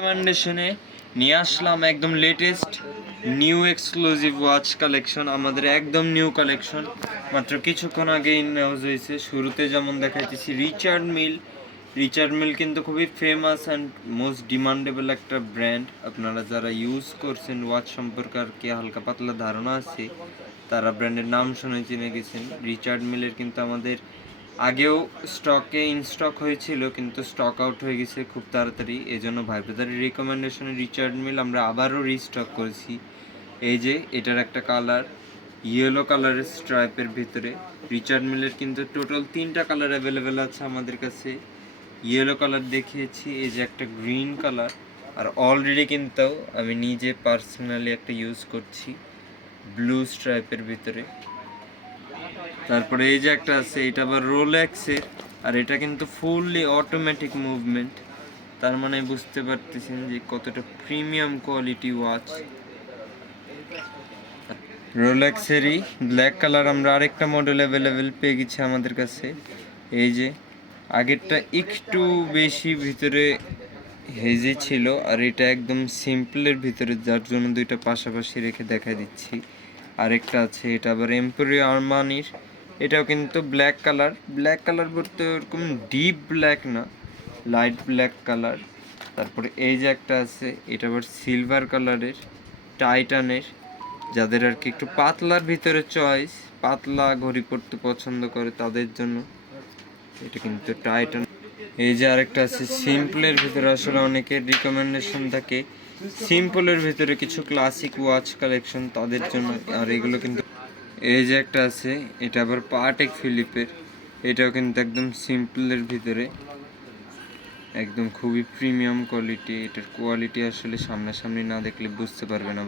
রিকমেন্ডেশনে নিয়ে আসলাম একদম latest new exclusive watch collection. আমাদের একদম নিউ কালেকশন, মাত্র কিছুক্ষণ আগে ইনহাউস হয়েছে। শুরুতে যেমন দেখাইতেছি রিচার্ড মিল কিন্তু খুবই ফেমাস অ্যান্ড মোস্ট ডিমান্ডেবল একটা ব্র্যান্ড। আপনারা যারা ইউজ করছেন ওয়াচ সম্পর্কে আর কি হালকা পাতলা ধারণা আছে, তারা ব্র্যান্ডের নাম শুনে চিনে গেছেন। রিচার্ড মিলের কিন্তু আমাদের আগেও ইনস্টক হয়েছিল, কিন্তু স্টক আউট হয়ে গেছে খুব তাড়াতাড়ি। এই জন্য ভাই ব্রাদারের রিকমেন্ডেশনে রিচার্ড মিল আমরা আবারও রিস্টক করেছি। এই যে এটার একটা কালার ইয়েলো কালারের স্ট্রাইপের ভিতরে। রিচার্ড মিলের কিন্তু টোটাল 3টা কালার অ্যাভেলেবেল আছে আমাদের কাছে। ইয়েলো কালার দেখিয়েছি, এই যে একটা গ্রিন কালার, আর অলরেডি কিন্তু আমি নিজে পার্সোনালি একটা ইউজ করছি ব্লু স্ট্রাইপের ভিতরে। তারপরে এই যে একটা আছে, এটা আবার রোলেক্সের, আর এটা কিন্তু ফুললি অটোমেটিক মুভমেন্ট। তার মানে বুঝতে পারতেছেন যে কতটা প্রিমিয়াম কোয়ালিটি ওয়াচ। রোলেক্সেরই ব্ল্যাক কালার আমরা আরেকটা মডেল অ্যাভেলেবেল পেয়ে গেছি আমাদের কাছে। এই যে আগেরটা একটু বেশি ভিতরে হেজি ছিল, আর এটা একদম সিম্পলের ভিতরে, যার জন্য দুইটা পাশাপাশি রেখে দেখা দিচ্ছি। আরেকটা আছে, এটা আবার এম্পোরিও আরমানির, এটাও কিন্তু ব্ল্যাক কালার বলতে ওরকম ডিপ ব্ল্যাক না, লাইট ব্ল্যাক কালার। তারপরে এই যে একটা আছে, এটা আবার সিলভার কালারের টাইটানের, যাদের আর কি একটু পাতলার ভিতরে চয়েস, পাতলা ঘড়ি পরতে পছন্দ করে তাদের জন্য এটা কিন্তু টাইটান। এই যে আরেকটা আছে সিম্পলের ভিতরে, আসলে অনেকের রিকমেন্ডেশন থাকে সিম্পলের ভিতরে কিছু ক্লাসিক ওয়াচ কালেকশন তাদের জন্য, আর এগুলো কিন্তু। এই যে একটা আছে, এটা আবার পাটেক ফিলিপের, এটাও কিন্তু একদম সিম্পলের ভিতরে, একদম খুবই প্রিমিয়াম কোয়ালিটি। এটার কোয়ালিটি আসলে সামনাসামনি না দেখলে বুঝতে পারবে না।